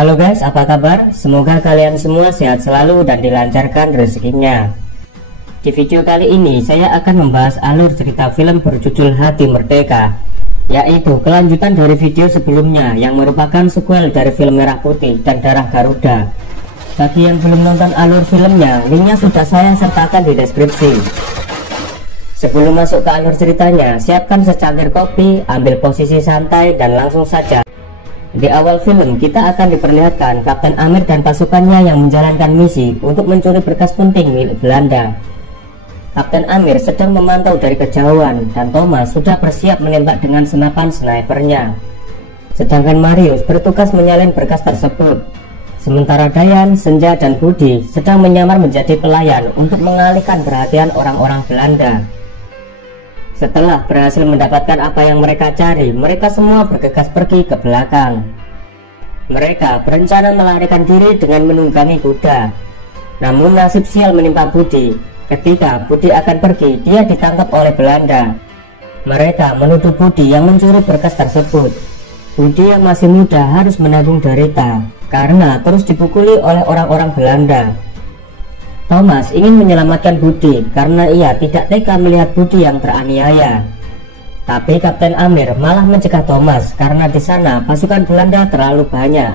Halo guys, apa kabar? Semoga kalian semua sehat selalu dan dilancarkan rezekinya. Di video kali ini saya akan membahas alur cerita film berjudul Hati Merdeka, yaitu kelanjutan dari video sebelumnya yang merupakan sequel dari film Merah Putih dan Darah Garuda. Bagi yang belum nonton alur filmnya, linknya sudah saya sertakan di deskripsi. Sebelum masuk ke alur ceritanya, siapkan secangkir kopi, ambil posisi santai, dan langsung saja. Di awal film kita akan diperlihatkan Kapten Amir dan pasukannya yang menjalankan misi untuk mencuri berkas penting milik Belanda. Kapten Amir sedang memantau dari kejauhan dan Thomas sudah bersiap menembak dengan senapan snipernya. Sedangkan Marius bertugas menyalin berkas tersebut. Sementara Dayan, Senja, dan Budi sedang menyamar menjadi pelayan untuk mengalihkan perhatian orang-orang Belanda. Setelah berhasil mendapatkan apa yang mereka cari, mereka semua bergegas pergi ke belakang. Mereka berencana melarikan diri dengan menunggangi kuda. Namun nasib sial menimpa Budi. Ketika Budi akan pergi, dia ditangkap oleh Belanda. Mereka menuduh Budi yang mencuri berkas tersebut. Budi yang masih muda harus menanggung derita karena terus dipukuli oleh orang-orang Belanda. Thomas ingin menyelamatkan Budi karena ia tidak tega melihat Budi yang teraniaya. Tapi Kapten Amir malah mencegah Thomas karena di sana pasukan Belanda terlalu banyak.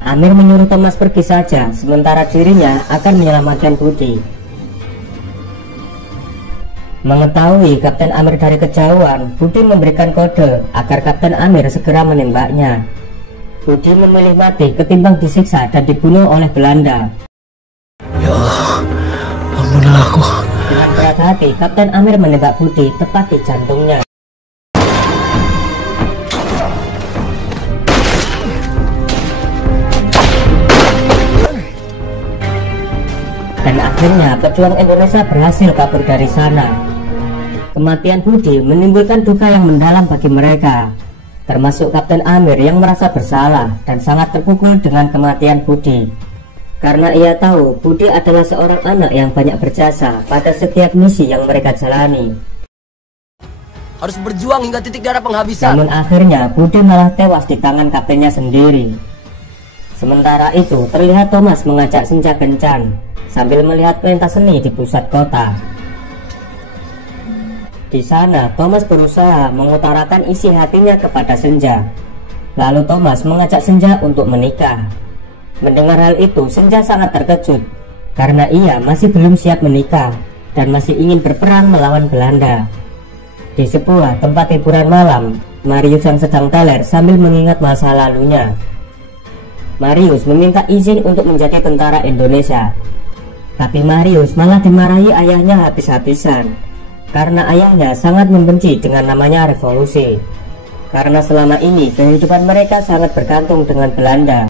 Amir menyuruh Thomas pergi saja, sementara dirinya akan menyelamatkan Budi. Mengetahui Kapten Amir dari kejauhan, Budi memberikan kode agar Kapten Amir segera menembaknya. Budi memilih mati ketimbang disiksa dan dibunuh oleh Belanda. Ya Allah, ampunilah aku. Dengan berat hati, Kapten Amir menembak Budi tepat di jantungnya. Dan akhirnya pejuang Indonesia berhasil kabur dari sana. Kematian Budi menimbulkan duka yang mendalam bagi mereka, termasuk Kapten Amir yang merasa bersalah dan sangat terpukul dengan kematian Budi. Karena ia tahu Budi adalah seorang anak yang banyak berjasa pada setiap misi yang mereka jalani. Harus berjuang hingga titik darah penghabisan. Namun akhirnya Budi malah tewas di tangan kaptennya sendiri. Sementara itu terlihat Thomas mengajak Senja kencan sambil melihat pentas seni di pusat kota. Di sana Thomas berusaha mengutarakan isi hatinya kepada Senja. Lalu Thomas mengajak Senja untuk menikah. Mendengar hal itu, Senja sangat terkejut karena ia masih belum siap menikah dan masih ingin berperang melawan Belanda. Di sebuah tempat hiburan malam, Marius yang sedang teler sambil mengingat masa lalunya. Marius meminta izin untuk menjadi tentara Indonesia. Tapi Marius malah dimarahi ayahnya habis-habisan karena ayahnya sangat membenci dengan namanya revolusi. Karena selama ini kehidupan mereka sangat bergantung dengan Belanda.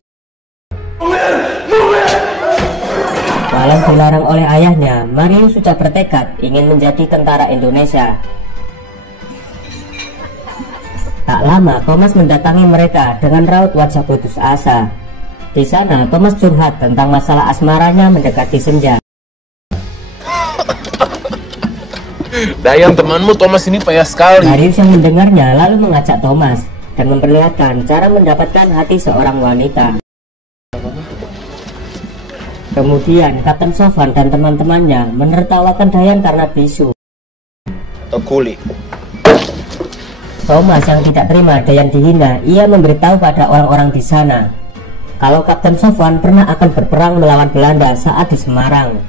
Walau dilarang oleh ayahnya, Marius sudah bertekad ingin menjadi tentara Indonesia. Tak lama Thomas mendatangi mereka dengan raut wajah putus asa. Di sana Thomas curhat tentang masalah asmaranya mendekati Senja. Dayan, temanmu Thomas ini payah sekali. Marius yang mendengarnya lalu mengajak Thomas dan memperlihatkan cara mendapatkan hati seorang wanita. Kemudian Kapten Sofwan dan teman-temannya menertawakan Dayan karena bisu. Kuli. Thomas yang tidak terima Dayan dihina, ia memberitahu pada orang-orang di sana kalau Kapten Sofwan pernah akan berperang melawan Belanda saat di Semarang.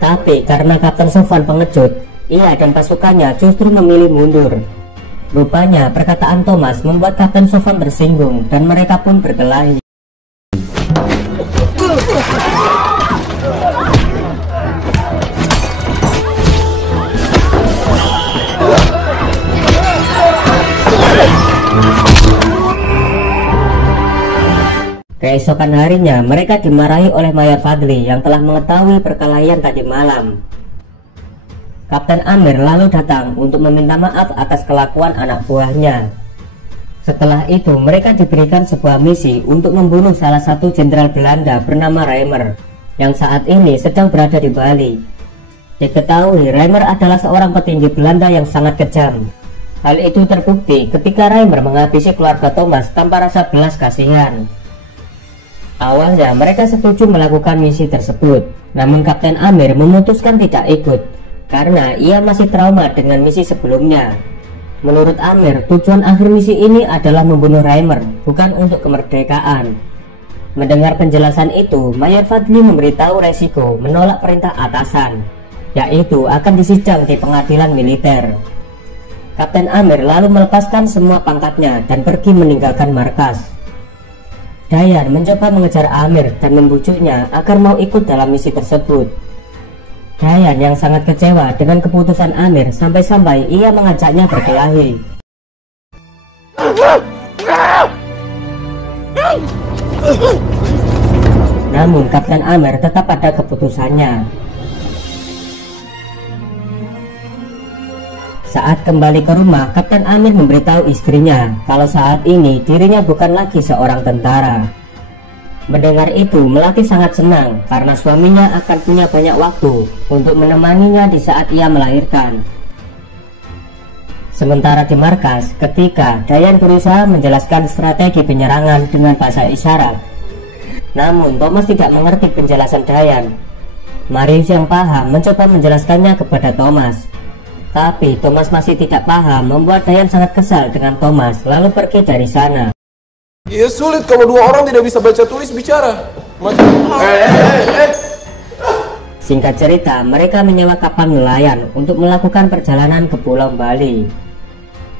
Tapi karena Kapten Sofwan pengecut, ia dan pasukannya justru memilih mundur. Rupanya perkataan Thomas membuat Kapten Sofwan tersinggung dan mereka pun berkelahi. Keesokan harinya mereka dimarahi oleh Mayor Fadli yang telah mengetahui perkelahian tadi malam. Kapten Amir lalu datang untuk meminta maaf atas kelakuan anak buahnya. Setelah itu mereka diberikan sebuah misi untuk membunuh salah satu jenderal Belanda bernama Reimer yang saat ini sedang berada di Bali. Diketahui Reimer adalah seorang petinggi Belanda yang sangat kejam. Hal itu terbukti ketika Reimer menghabisi keluarga Thomas tanpa rasa belas kasihan. Awalnya mereka setuju melakukan misi tersebut, namun Kapten Amir memutuskan tidak ikut karena ia masih trauma dengan misi sebelumnya. Menurut Amir, tujuan akhir misi ini adalah membunuh Reimer, bukan untuk kemerdekaan. Mendengar penjelasan itu, Mayor Fadli memberitahu resiko menolak perintah atasan, yaitu akan disidang di pengadilan militer. Kapten Amir lalu melepaskan semua pangkatnya dan pergi meninggalkan markas. Dayan mencoba mengejar Amir dan membujuknya agar mau ikut dalam misi tersebut. Dayan yang sangat kecewa dengan keputusan Amir sampai-sampai ia mengajaknya berkelahi. Namun Kapten Amir tetap pada keputusannya. Saat kembali ke rumah, Kapten Amir memberitahu istrinya kalau saat ini dirinya bukan lagi seorang tentara. Mendengar itu, Melati sangat senang karena suaminya akan punya banyak waktu untuk menemaninya di saat ia melahirkan. Sementara di markas, ketika Dayan berusaha menjelaskan strategi penyerangan dengan bahasa isyarat, namun Thomas tidak mengerti penjelasan Dayan. Marius yang paham mencoba menjelaskannya kepada Thomas. Tapi Thomas masih tidak paham, membuat Dayan sangat kesal dengan Thomas, lalu pergi dari sana. Ya sulit kalau dua orang tidak bisa baca tulis bicara. Singkat cerita, mereka menyewa kapal nelayan untuk melakukan perjalanan ke Pulau Bali.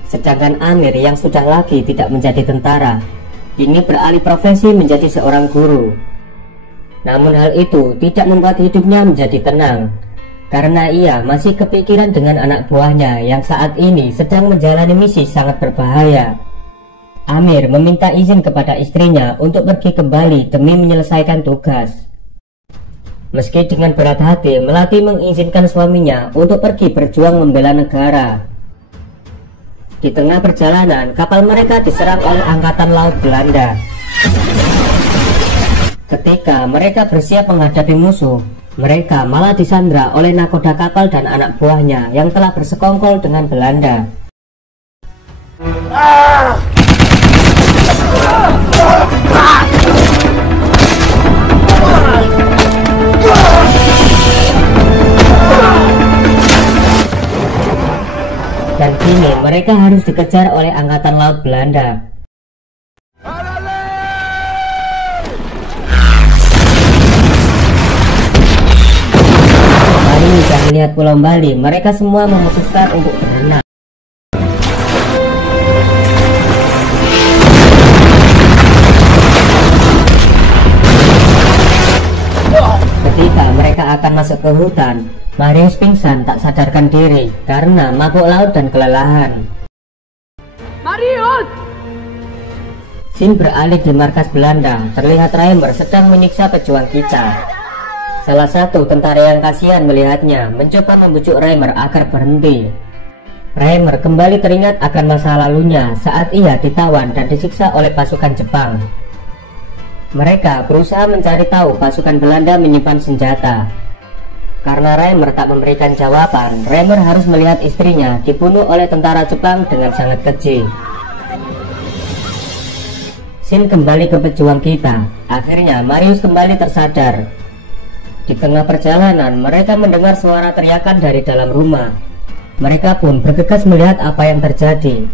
Sedangkan Amir yang sudah lagi tidak menjadi tentara, ini beralih profesi menjadi seorang guru. Namun hal itu tidak membuat hidupnya menjadi tenang, karena ia masih kepikiran dengan anak buahnya yang saat ini sedang menjalani misi sangat berbahaya. Amir meminta izin kepada istrinya untuk pergi ke Bali demi menyelesaikan tugas. Meski dengan berat hati, Melati mengizinkan suaminya untuk pergi berjuang membela negara. Di tengah perjalanan, kapal mereka diserang oleh Angkatan Laut Belanda. Ketika mereka bersiap menghadapi musuh, mereka malah disandra oleh nakoda kapal dan anak buahnya yang telah bersekongkol dengan Belanda. Dan kini mereka harus dikejar oleh Angkatan Laut Belanda. Sudah melihat Pulau Bali, mereka semua memutuskan untuk berenang. Ketika mereka akan masuk ke hutan, Marius pingsan tak sadarkan diri karena mabuk laut dan kelelahan. Marius! Scene beralih di markas Belanda, terlihat Reimer sedang menyiksa pejuang kita. Salah satu tentara yang kasihan melihatnya mencoba membujuk Reimer agar berhenti. Reimer kembali teringat akan masa lalunya saat ia ditawan dan disiksa oleh pasukan Jepang. Mereka berusaha mencari tahu pasukan Belanda menyimpan senjata. Karena Reimer tak memberikan jawaban, Reimer harus melihat istrinya dibunuh oleh tentara Jepang dengan sangat keji. Scene kembali ke pejuang kita. Akhirnya Marius kembali tersadar. Di tengah perjalanan, mereka mendengar suara teriakan dari dalam rumah. Mereka pun bergegas melihat apa yang terjadi.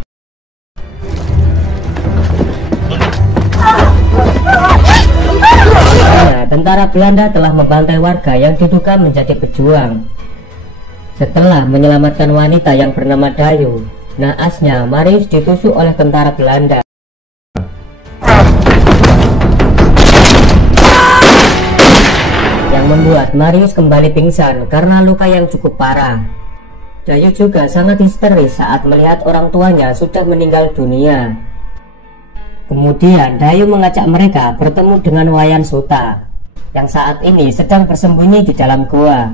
Tentara Belanda telah membantai warga yang diduga menjadi pejuang. Setelah menyelamatkan wanita yang bernama Dayu, naasnya Marius ditusuk oleh tentara Belanda. Yang membuat Marius kembali pingsan karena luka yang cukup parah. Dayu juga sangat histeris saat melihat orang tuanya sudah meninggal dunia. Kemudian Dayu mengajak mereka bertemu dengan Wayan Suta yang saat ini sedang bersembunyi di dalam gua.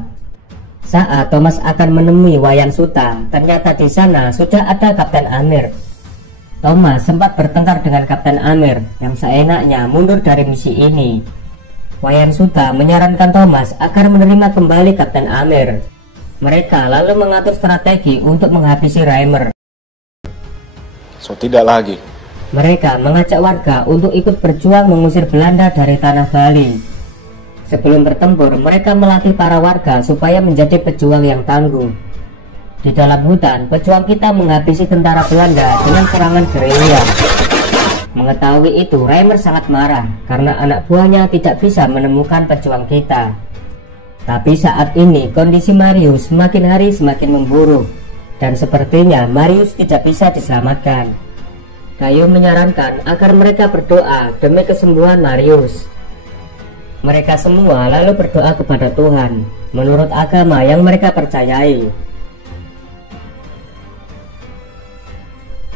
Saat Thomas akan menemui Wayan Suta, ternyata di sana sudah ada Kapten Amir. Thomas sempat bertengkar dengan Kapten Amir yang seenaknya mundur dari misi ini. Wayan Suta menyarankan Thomas agar menerima kembali Kapten Amir. Mereka lalu mengatur strategi untuk menghabisi Reimer. So tidak lagi. Mereka mengajak warga untuk ikut berjuang mengusir Belanda dari tanah Bali. Sebelum bertempur, mereka melatih para warga supaya menjadi pejuang yang tangguh. Di dalam hutan, pejuang kita menghabisi tentara Belanda dengan serangan gerilya. Mengetahui itu, Reimer sangat marah karena anak buahnya tidak bisa menemukan pejuang kita. Tapi saat ini kondisi Marius semakin hari semakin memburuk, dan sepertinya Marius tidak bisa diselamatkan. Dayu menyarankan agar mereka berdoa demi kesembuhan Marius. Mereka semua lalu berdoa kepada Tuhan menurut agama yang mereka percayai.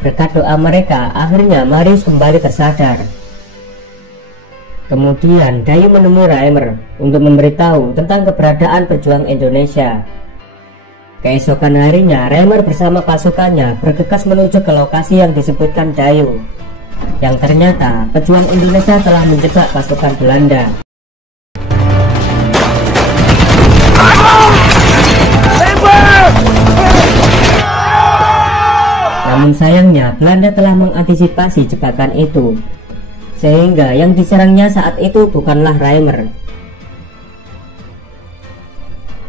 Berkat doa mereka, akhirnya Marius kembali tersadar. Kemudian Dayu menemui Reimer untuk memberitahu tentang keberadaan pejuang Indonesia. Keesokan harinya, Reimer bersama pasukannya bergegas menuju ke lokasi yang disebutkan Dayu, yang ternyata pejuang Indonesia telah menjebak pasukan Belanda. Namun sayangnya Belanda telah mengantisipasi jebakan itu, sehingga yang diserangnya saat itu bukanlah Reimer.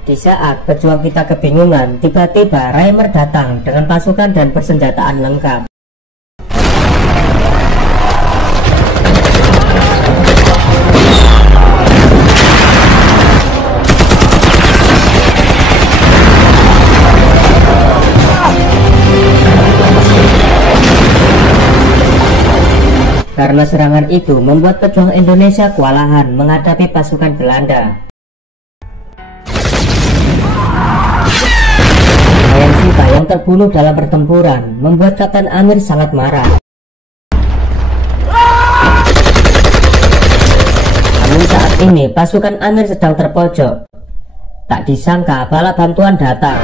Di saat pejuang kita kebingungan, tiba-tiba Reimer datang dengan pasukan dan persenjataan lengkap. Karena serangan itu membuat pejuang Indonesia kewalahan menghadapi pasukan Belanda. Sita yang terbunuh dalam pertempuran membuat Kapten Amir sangat marah. Namun saat ini pasukan Amir sedang terpojok. Tak disangka bala bantuan datang.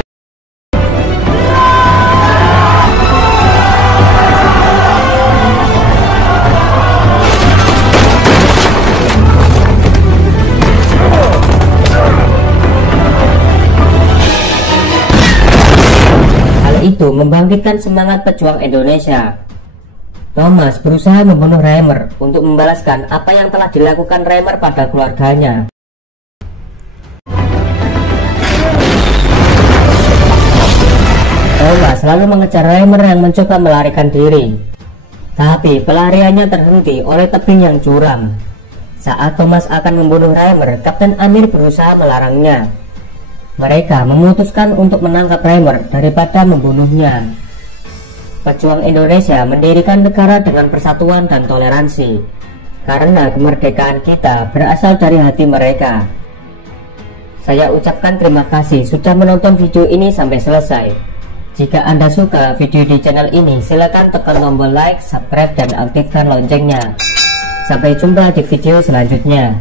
Itu membangkitkan semangat pejuang Indonesia. Thomas berusaha membunuh Reimer untuk membalaskan apa yang telah dilakukan Reimer pada keluarganya. Thomas lalu mengejar Reimer yang mencoba melarikan diri, tapi pelariannya terhenti oleh tebing yang curam. Saat Thomas akan membunuh Reimer, Kapten Amir berusaha melarangnya. Mereka memutuskan untuk menangkap Reimer daripada membunuhnya. Pejuang Indonesia mendirikan negara dengan persatuan dan toleransi, karena kemerdekaan kita berasal dari hati mereka. Saya ucapkan terima kasih sudah menonton video ini sampai selesai. Jika Anda suka video di channel ini, silakan tekan tombol like, subscribe, dan aktifkan loncengnya. Sampai jumpa di video selanjutnya.